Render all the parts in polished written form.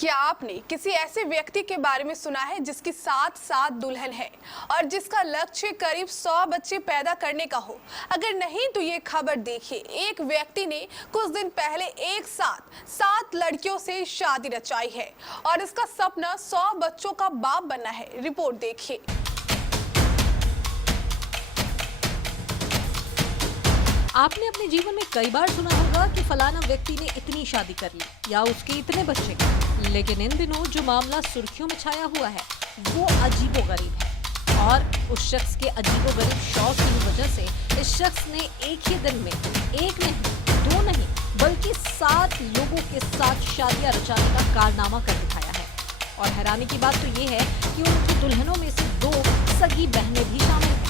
क्या आपने किसी ऐसे व्यक्ति के बारे में सुना है जिसकी 7 दुल्हन है और जिसका लक्ष्य करीब 100 बच्चे पैदा करने का हो? अगर नहीं तो ये खबर देखिए। एक व्यक्ति ने कुछ दिन पहले एक साथ 7 लड़कियों से शादी रचाई है और इसका सपना 100 बच्चों का बाप बनना है। रिपोर्ट देखिए। आपने अपने जीवन में कई बार सुना होगा कि फलाना व्यक्ति ने इतनी शादी कर ली या उसके इतने बच्चे, लेकिन इन दिनों जो मामला सुर्खियों में छाया हुआ है वो अजीबोगरीब है। और उस शख्स के अजीबोगरीब शौक की वजह से इस शख्स ने एक ही दिन में एक नहीं, 2 नहीं बल्कि 7 लोगों के साथ शादियां रचाने का कारनामा कर दिखाया है। और हैरानी की बात तो ये है कि उनकी दुल्हनों में से 2 सगी बहनें भी शामिल हैं।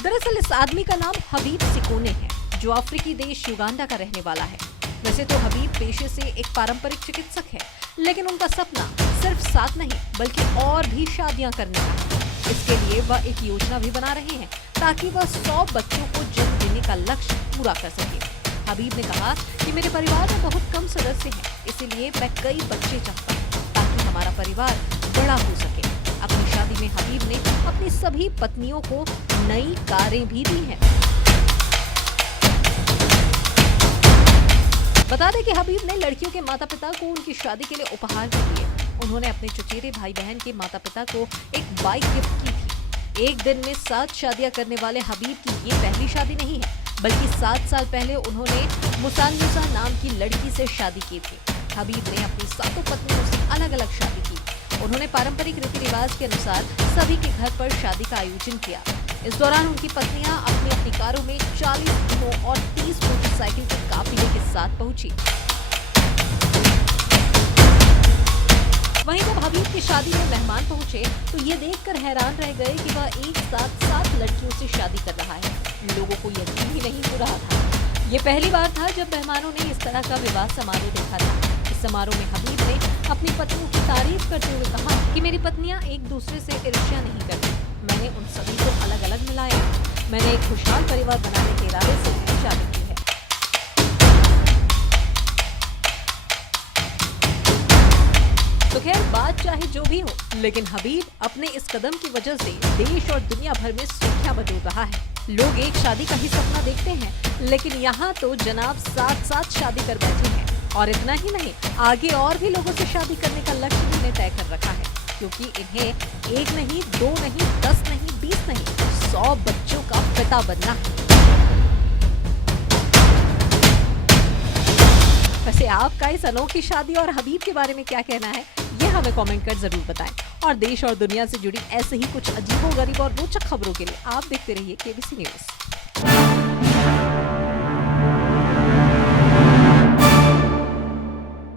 दरअसल इस आदमी का नाम हबीब सिकोने है, जो अफ्रीकी देश युगांडा का रहने वाला है। वैसे तो हबीब पेशे से एक पारंपरिक चिकित्सक है, लेकिन उनका सपना सिर्फ 7 नहीं बल्कि और भी शादियां करने का है। इसके लिए वह एक योजना भी बना रहे हैं ताकि वह 100 बच्चों को जन्म देने का लक्ष्य पूरा कर सके। हबीब ने कहा कि मेरे परिवार में बहुत कम सदस्य हैं, इसीलिए मैं कई बच्चे चाहता हूँ ताकि हमारा परिवार बड़ा हो सके। अपनी शादी में हबीब ने अपनी सभी पत्नियों को नई कारें भी दी हैं। बता दें कि हबीब ने लड़कियों के माता पिता को उनकी शादी के लिए उपहार भी दिए। उन्होंने अपने चचेरे भाई बहन के माता पिता को एक बाइक गिफ्ट की थी। एक दिन में 7 शादियां करने वाले हबीब की ये पहली शादी नहीं है, बल्कि 7 साल पहले उन्होंने मुसान्नुसा नाम की लड़की से शादी की थी। हबीब ने अपनी 7 पत्नियों से अलग अलग शादी की। उन्होंने पारंपरिक रीति रिवाज के अनुसार सभी के घर पर शादी का आयोजन किया। इस दौरान उनकी पत्नियां अपनी अपनी कारों में 40 धीमों और 30 मोटरसाइकिल के काफिले के साथ पहुंची। वहीं जब हबीब की शादी में मेहमान पहुंचे तो ये देखकर हैरान रह गए कि वह एक साथ 7 लड़कियों से शादी कर रहा है। लोगों को यकीन ही नहीं हो रहा था। ये पहली बार था जब मेहमानों ने इस तरह का विवाह समारोह देखा था। इस समारोह में हबीब ने अपनी पत्नियों की तारीफ करते हुए कहा कि मेरी पत्नियां एक दूसरे से ईर्ष्या नहीं करती। मैंने उन सभी को अलग अलग मिलाया। मैंने एक खुशहाल परिवार बनाने के इरादे से शादी की है। तो खैर बात चाहे जो भी हो, लेकिन हबीब अपने इस कदम की वजह से देश और दुनिया भर में सुर्खियां बटोर रहा है। लोग एक शादी का ही सपना देखते हैं, लेकिन यहाँ तो जनाब 7 शादी कर बैठे हैं। और इतना ही नहीं, आगे और भी लोगों से शादी करने का लक्ष्य इन्हें तय कर रखा है, क्योंकि इन्हें 1 नहीं, 2 नहीं, 10 नहीं, 20 नहीं, 100 बच्चों का पिता बनना है। वैसे आपका इस अनोखी शादी और हबीब के बारे में क्या कहना है, ये हमें कमेंट कर जरूर बताएं। और देश और दुनिया से जुड़ी ऐसे ही कुछ अजीबोगरीब और रोचक खबरों के लिए आप देखते रहिए केबीसी न्यूज।